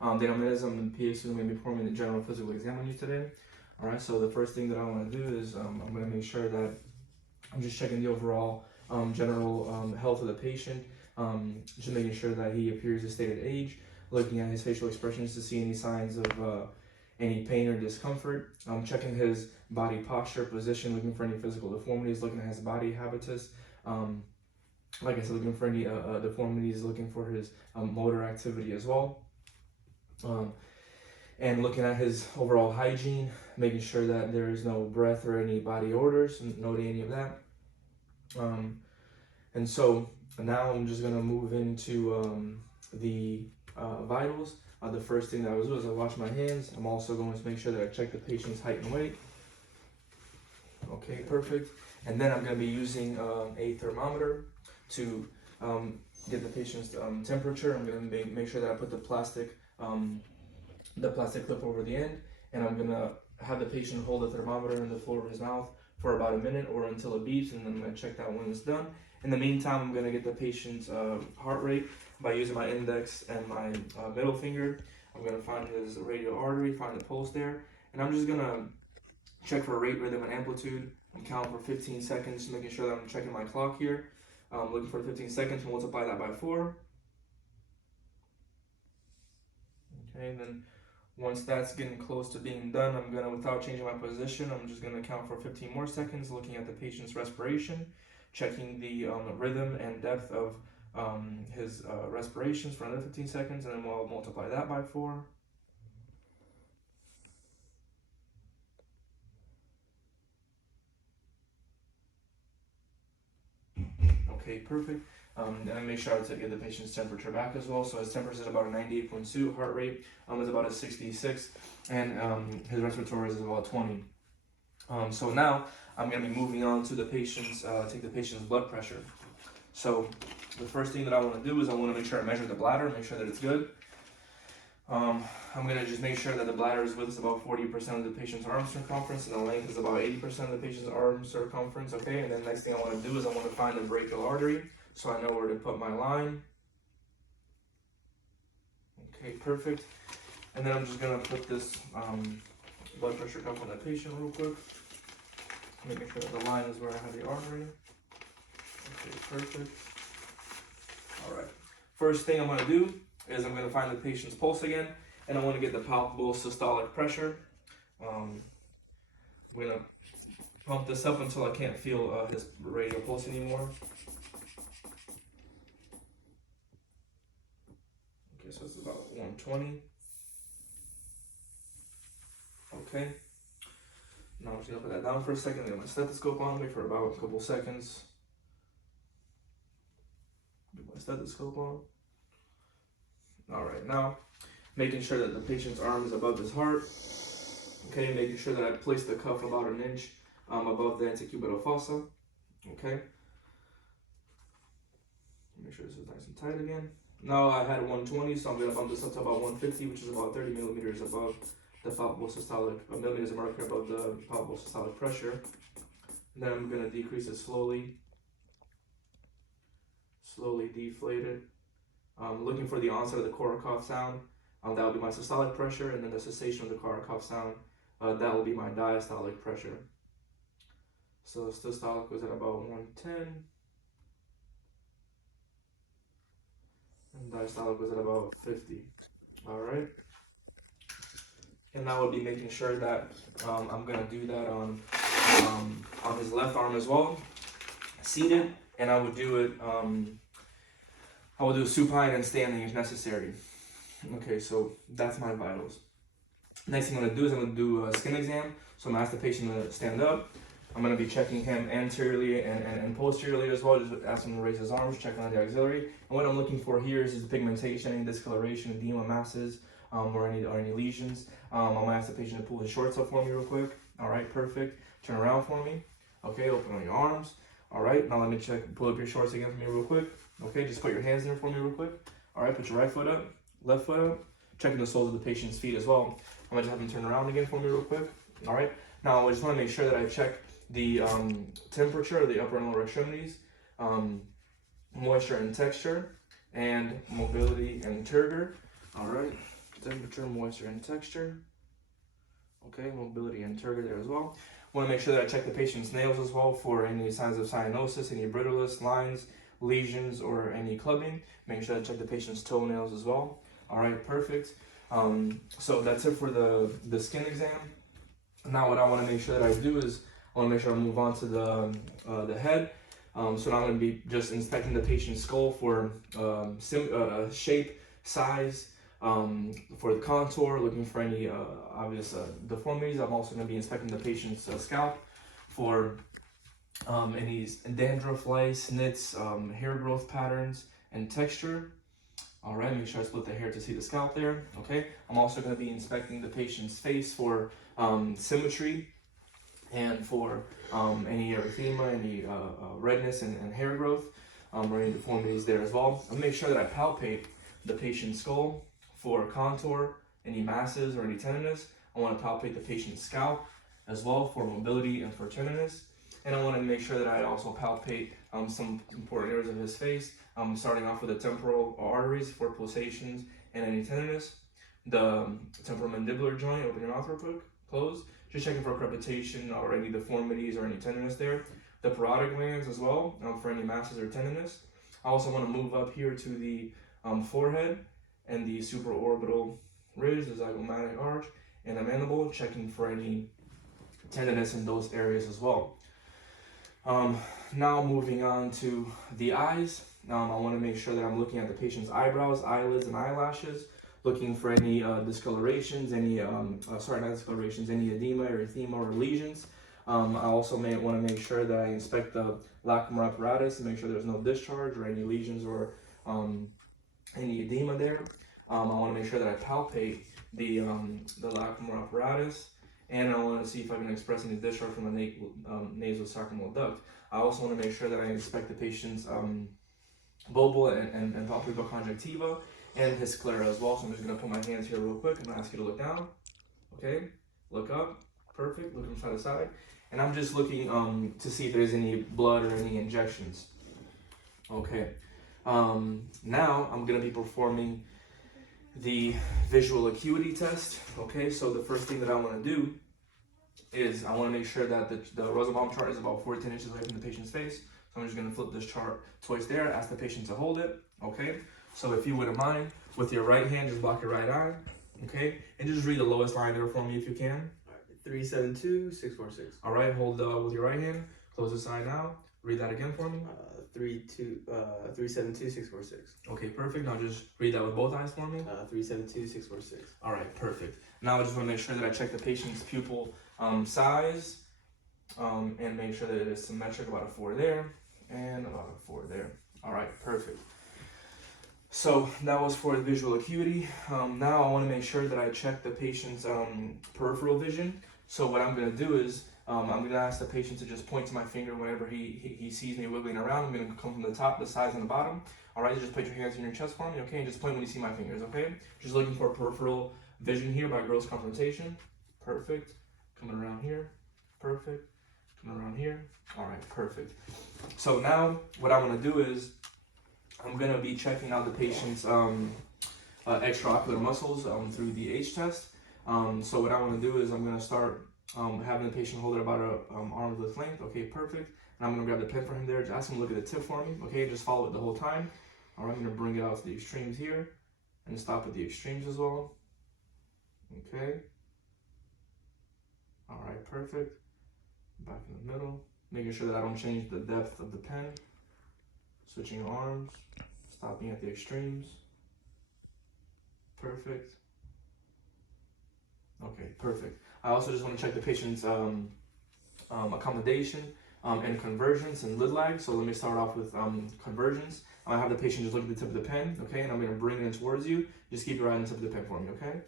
De una vez I'm going to be performing the general physical exam on you today. All right, so the first thing that I want to do is I'm going to make sure that I'm just checking the overall general health of the patient, just making sure that he appears a stated age, looking at his facial expressions to see any signs of any pain or discomfort, checking his body posture, position, looking for any physical deformities, looking at his body habitus, like I said, looking for any deformities, looking for his motor activity as well. And looking at his overall hygiene, making sure that there is no breath or any body odors, noting any of that. And so now I'm just gonna move into the vitals. The first thing that I was doing is I wash my hands. I'm also going to make sure that I check the patient's height and weight. Okay, perfect. And then I'm gonna be using a thermometer to get the patient's temperature. I'm gonna make sure that I put the plastic clip over the end, and I'm gonna have the patient hold the thermometer in the floor of his mouth for about a minute or until it beeps, and then I'm gonna check that when it's done. In the meantime, I'm gonna get the patient's heart rate by using my index and my middle finger. I'm gonna find his radial artery, find the pulse there, and I'm just gonna check for rate, rhythm, and amplitude. I'm counting for 15 seconds, making sure that I'm checking my clock here. Looking for 15 seconds, multiply that by 4. Okay, and then once that's getting close to being done, I'm gonna, without changing my position, I'm just gonna count for 15 more seconds, looking at the patient's respiration, checking the rhythm and depth of his respirations for another 15 seconds, and then we'll multiply that by 4. Okay, perfect. And I make sure to get the patient's temperature back as well. So his temperature is about a 98.2, heart rate is about a 66, and his respiratory is about 20. So now I'm going to be moving on to the patient's, take the patient's blood pressure. So the first thing that I want to do is I want to make sure I measure the bladder, make sure that it's good. I'm going to just make sure that the bladder's width is about 40% of the patient's arm circumference, and the length is about 80% of the patient's arm circumference, okay? And then the next thing I want to do is I want to find the brachial artery, so I know where to put my line. Okay, perfect. And then I'm just going to put this blood pressure cuff on the patient real quick, making sure that the line is where I have the artery. Okay, perfect. All right. First thing I'm going to do is I'm going to find the patient's pulse again, and I want to get the palpable systolic pressure. I'm going to pump this up until I can't feel his radial pulse anymore. Okay, so it's about 120. Okay. Now I'm just going to put that down for a second, get my stethoscope on, wait for about a couple seconds. Get my stethoscope on. All right, now making sure that the patient's arm is above his heart. Okay, making sure that I place the cuff about an inch above the antecubital fossa. Okay. Make sure this is nice and tight again. Now I had 120, so I'm going to bump this up to about 150, which is about 30 millimeters above the palpable systolic, millimeters of mercury above the palpable systolic pressure. And then I'm going to decrease it slowly deflate it. Looking for the onset of the Korokov sound, that will be my systolic pressure, and then the cessation of the Korokov sound, that will be my diastolic pressure. So systolic was at about 110, and diastolic was at about 50. All right. And I will be making sure that I'm gonna do that on his left arm as well, seated, and I would do it. I will do supine and standing if necessary. Okay, so that's my vitals. Next thing I'm going to do is I'm going to do a skin exam. So I'm going to ask the patient to stand up. I'm going to be checking him anteriorly and posteriorly as well. Just ask him to raise his arms, checking on the axillary. And what I'm looking for here is the pigmentation, any discoloration, edema, masses, or any lesions. I'm going to ask the patient to pull his shorts up for me real quick. All right, perfect. Turn around for me. Okay, open on your arms. All right, now let me pull up your shorts again for me real quick. Okay, just put your hands there for me real quick. All right, put your right foot up, left foot up, checking the soles of the patient's feet as well. I'm gonna just have them turn around again for me real quick. All right, now I just wanna make sure that I check the temperature of the upper and lower extremities, moisture and texture, and mobility and turgor. All right, temperature, moisture, and texture. Okay, mobility and turgor there as well. Want to make sure that I check the patient's nails as well for any signs of cyanosis, any brittleness, lines, lesions, or any clubbing. Make sure that I check the patient's toenails as well. All right, perfect. So that's it for the skin exam. Now what I want to make sure that I do is I want to make sure I move on to the head. So now I'm going to be just inspecting the patient's skull for shape, size, for the contour, looking for any obvious deformities. I'm also going to be inspecting the patient's scalp for any dandruff, lice, nits, hair growth patterns, and texture. All right, make sure I split the hair to see the scalp there. Okay, I'm also going to be inspecting the patient's face for symmetry and for any erythema, any redness and hair growth, or any deformities there as well. I'll make sure that I palpate the patient's skull for contour, any masses or any tenderness. I want to palpate the patient's scalp as well for mobility and for tenderness. And I want to make sure that I also palpate some important areas of his face, starting off with the temporal arteries for pulsations and any tenderness. The temporomandibular joint, open your mouth real quick, close. Just checking for crepitation or any deformities or any tenderness there. The parotid glands as well, for any masses or tenderness. I also want to move up here to the forehead and the supraorbital ridge, the zygomatic arch, and the mandible, checking for any tenderness in those areas as well. Now moving on to the eyes. I want to make sure that I'm looking at the patient's eyebrows, eyelids, and eyelashes, looking for any discolorations, any, any edema, erythema, or lesions. I also may want to make sure that I inspect the lacrimal apparatus to make sure there's no discharge or any lesions or any edema there. I want to make sure that I palpate the lacrimal apparatus, and I want to see if I can express any discharge from the nasosacral duct. I also want to make sure that I inspect the patient's bulbal and palpebral conjunctiva and his sclera as well. So I'm just going to put my hands here real quick. I'm going to ask you to look down. Okay, look up. Perfect. Look from side to side. And I'm just looking to see if there's any blood or any injections. Okay. Now I'm going to be performing the visual acuity test. Okay, so the first thing that I want to do is I want to make sure that the Rosenbaum chart is about 4 to 10 inches away from the patient's face. So I'm just going to flip this chart twice there, ask the patient to hold it. Okay, so if you wouldn't mind, with your right hand, just block your right eye. Okay, and just read the lowest line there for me if you can. 372-646. All right, hold with your right hand. Close this eye now. Read that again for me. 372-646. Okay, perfect. Now just read that with both eyes for me. 372-646. All right, perfect. Now I just want to make sure that I check the patient's pupil size and make sure that it is symmetric, about a 4 there and about a 4 there. All right, perfect. So that was for the visual acuity. Now I want to make sure that I check the patient's peripheral vision. So what I'm going to do is I'm going to ask the patient to just point to my finger whenever he sees me wiggling around. I'm going to come from the top, the sides, and the bottom. All right, just put your hands in your chest for me, okay? And just point when you see my fingers, okay? Just looking for peripheral vision here by gross confrontation. Perfect. Coming around here. Perfect. Coming around here. All right, perfect. So now what I want to do is I'm going to be checking out the patient's extraocular muscles through the H test. So what I want to do is I'm going to start having the patient hold it about an arm's width length. Okay, perfect. And I'm going to grab the pen for him there. Just ask him to look at the tip for me. Okay, just follow it the whole time. All right, I'm going to bring it out to the extremes here and stop at the extremes as well. Okay. All right, perfect. Back in the middle. Making sure that I don't change the depth of the pen. Switching arms. Stopping at the extremes. Perfect. Okay, perfect. I also just want to check the patient's accommodation and convergence and lid lag. So let me start off with convergence. I'm going to have the patient just look at the tip of the pen, okay? And I'm going to bring it in towards you. Just keep your eye on the tip of the pen for me, okay?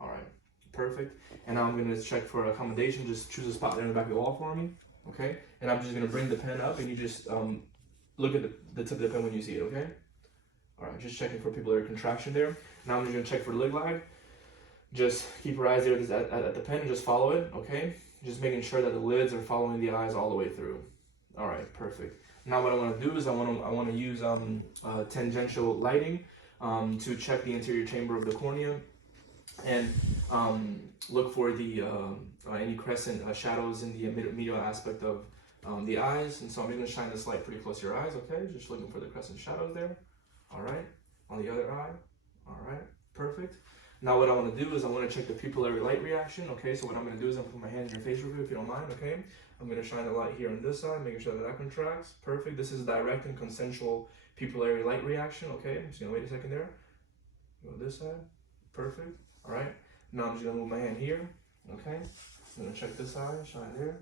All right, perfect. And now I'm going to check for accommodation. Just choose a spot there in the back of the wall for me, okay? And I'm just going to bring the pen up and you just look at the tip of the pen when you see it, okay? All right, just checking for pupillary contraction there. Now I'm just going to check for lid lag. Just keep your eyes there at the pen and just follow it, okay? Just making sure that the lids are following the eyes all the way through. All right, perfect. Now what I want to do is I want to use tangential lighting to check the anterior chamber of the cornea and look for the any crescent shadows in the medial aspect of the eyes. And so I'm just going to shine this light pretty close to your eyes, okay? Just looking for the crescent shadows there. All right, on the other eye. All right, perfect. Now what I want to do is I want to check the pupillary light reaction, okay? So what I'm going to do is I'm going to put my hand in your face real quick if you don't mind, okay? I'm going to shine the light here on this side, making sure that that contracts. Perfect. This is direct and consensual pupillary light reaction, okay? I'm just going to wait a second there. Go this side. Perfect. All right. Now I'm just going to move my hand here, okay? I'm going to check this eye, shine there.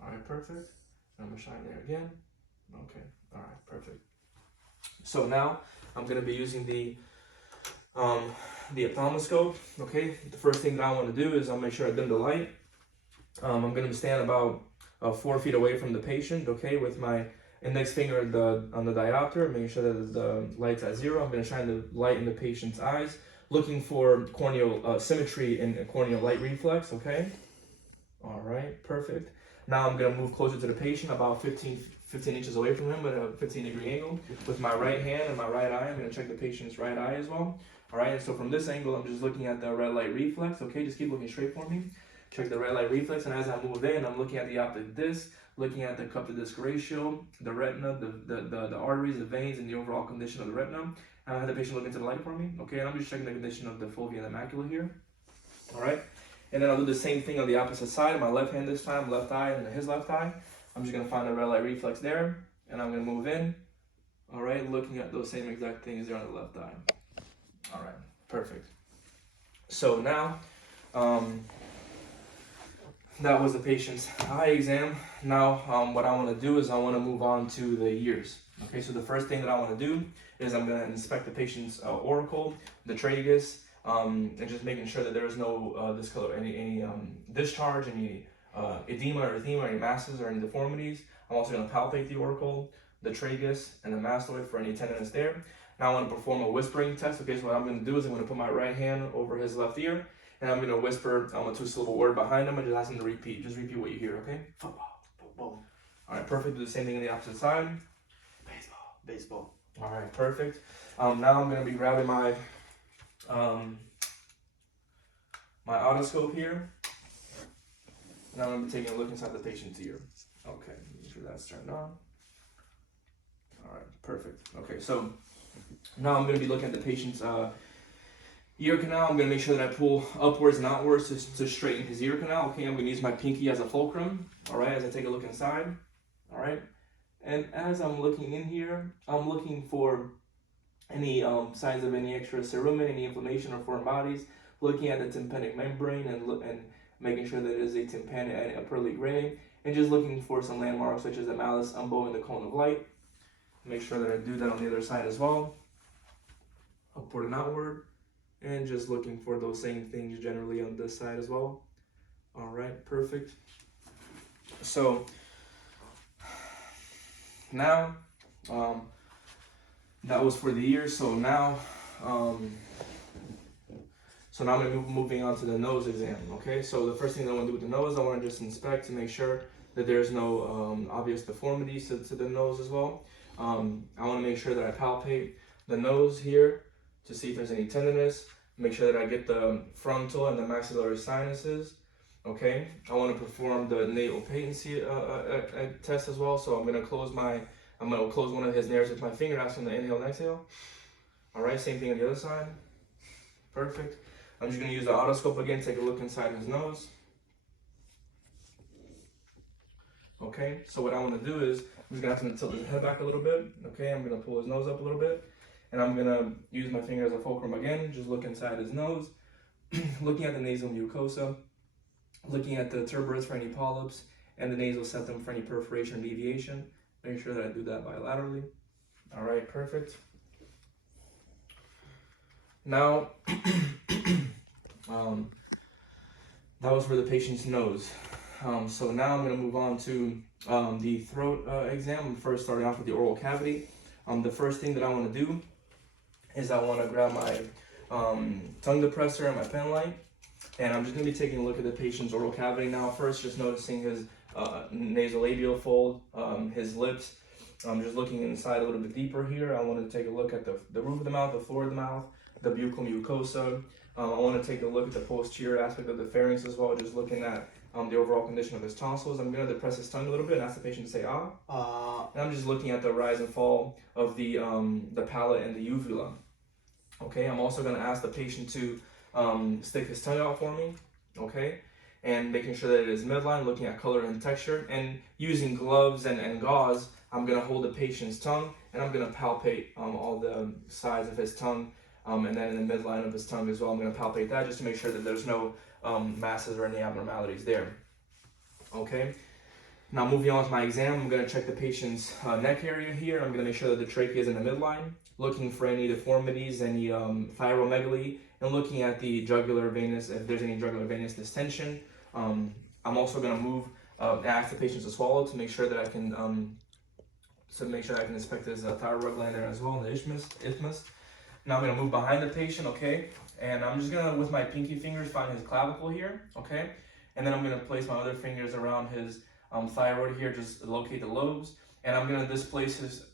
All right, perfect. I'm going to shine there again. Okay. All right, perfect. So now I'm going to be using the ophthalmoscope, okay? The first thing that I want to do is I'll make sure I dim the light. I'm going to stand about 4 feet away from the patient, okay, with my index finger on the diopter, making sure that the light's at 0. I'm going to shine the light in the patient's eyes, looking for corneal symmetry and corneal light reflex, okay? All right, perfect. Now I'm going to move closer to the patient, about 15 inches away from him at a 15-degree angle. With my right hand and my right eye, I'm going to check the patient's right eye as well. All right, and so from this angle, I'm just looking at the red light reflex, okay? Just keep looking straight for me. Check the red light reflex, and as I move in, I'm looking at the optic disc, looking at the cup to disc ratio, the retina, the arteries, the veins, and the overall condition of the retina. And I have the patient look into the light for me, okay? And I'm just checking the condition of the fovea and the macula here, all right? And then I'll do the same thing on the opposite side, my left hand this time, left eye, and then his left eye. I'm just gonna find the red light reflex there, and I'm gonna move in, all right? Looking at those same exact things there on the left eye. All right, perfect. So now, that was the patient's eye exam. Now, what I want to do is I want to move on to the ears. Okay, so the first thing that I want to do is I'm going to inspect the patient's auricle, the tragus, and just making sure that there is no any discharge, any edema or erythema, any masses or any deformities. I'm also going to palpate the auricle, the tragus, and the mastoid for any tenderness there. Now I want to perform a whispering test. Okay, so what I'm going to do is I'm going to put my right hand over his left ear, and I'm going to whisper a 2-syllable word behind him and just ask him to repeat. Just repeat what you hear, okay? Football, football. All right, perfect. Do the same thing on the opposite side. Baseball, baseball. All right, perfect. Now I'm going to be grabbing my my otoscope here, and I'm going to be taking a look inside the patient's ear. Okay, make sure that's turned on. All right, perfect. Okay, so now I'm going to be looking at the patient's ear canal. I'm going to make sure that I pull upwards and outwards to straighten his ear canal. Okay, I'm going to use my pinky as a fulcrum, all right, as I take a look inside, all right. And as I'm looking in here, I'm looking for any signs of any extra cerumen, any inflammation or foreign bodies, looking at the tympanic membrane and making sure that it is a tympanic and a pearly gray, and just looking for some landmarks such as the malleus umbo and the cone of light. Make sure that I do that on the other side as well, upward and outward, and just looking for those same things generally on this side as well. All right, perfect. So now that was for the ears. So now I'm going to be moving on to the nose exam. Okay, so the first thing I want to do with the nose, I want to just inspect to make sure that there's no obvious deformities to the nose as well. I want to make sure that I palpate the nose here to see if there's any tenderness. Make sure that I get the frontal and the maxillary sinuses. Okay, I want to perform the nasal patency test as well. So I'm going to close one of his nares with my finger, ask him to inhale and exhale. All right, same thing on the other side. Perfect. I'm just going to use the otoscope again, take a look inside his nose. Okay, so what I want to do is I'm just going to ask him to tilt his head back a little bit. Okay, I'm going to pull his nose up a little bit. And I'm going to use my finger as a fulcrum again, just look inside his nose, looking at the nasal mucosa, looking at the turbinates for any polyps, and the nasal septum for any perforation or deviation. Make sure that I do that bilaterally. All right, perfect. Now, that was for the patient's nose. So now I'm going to move on to the throat exam. I'm first starting off with the oral cavity. The first thing that I want to do is I want to grab my tongue depressor and my pen light, and I'm just going to be taking a look at the patient's oral cavity now. First, just noticing his nasolabial fold, his lips, I'm just looking inside a little bit deeper here. I want to take a look at the roof of the mouth, the floor of the mouth, the buccal mucosa. I want to take a look at the posterior aspect of the pharynx as well, just looking at the overall condition of his tonsils. I'm going to depress his tongue a little bit and ask the patient to say ah. And I'm just looking at the rise and fall of the palate and the uvula. Okay, I'm also going to ask the patient to stick his tongue out for me. Okay, and making sure that it is midline, looking at color and texture, and using gloves and gauze, I'm going to hold the patient's tongue and I'm going to palpate all the sides of his tongue, and then in the midline of his tongue as well. I'm going to palpate that just to make sure that there's no masses or any abnormalities there. Okay, now moving on with my exam, I'm going to check the patient's neck area here. I'm going to make sure that the trachea is in the midline, looking for any deformities, any thyromegaly, and looking at the jugular venous, if there's any jugular venous distension. I'm also going to move and ask the patient to swallow to make sure that I can inspect his thyroid gland there as well, the isthmus. Now I'm going to move behind the patient, okay, and I'm just going to, with my pinky fingers, find his clavicle here, okay, and then I'm going to place my other fingers around his thyroid here, just locate the lobes, and I'm going to displace his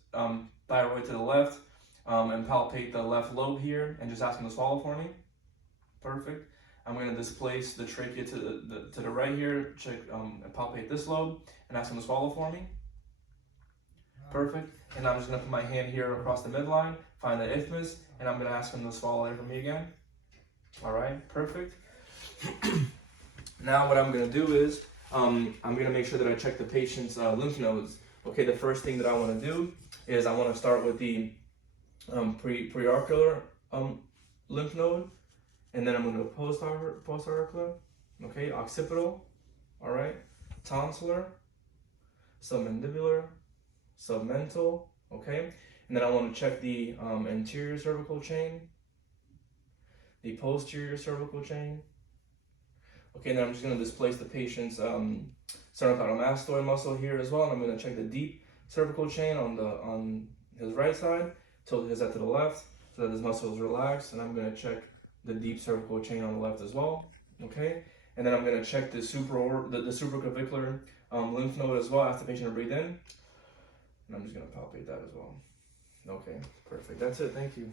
thyroid to the left and palpate the left lobe here and just ask him to swallow for me. Perfect. I'm going to displace the trachea to the right here, check and palpate this lobe and ask him to swallow for me. Perfect. And I'm just going to put my hand here across the midline, find the isthmus, and I'm going to ask him to swallow there for me again. All right, perfect. Now what I'm going to do is I'm going to make sure that I check the patient's lymph nodes. Okay, the first thing that I want to do is I want to start with the preauricular lymph node, and then I'm going to postauricular, okay, occipital, all right, tonsillar, submandibular, submental, okay, and then I want to check the anterior cervical chain, the posterior cervical chain. Okay, and then I'm just going to displace the patient's sternocleidomastoid muscle here as well, and I'm going to check the deep cervical chain on his right side, tilt his head to the left so that his muscle is relaxed, and I'm going to check the deep cervical chain on the left as well. Okay, and then I'm going to check the supraclavicular lymph node as well. Ask the patient to breathe in, and I'm just going to palpate that as well. Okay, perfect. That's it. Thank you.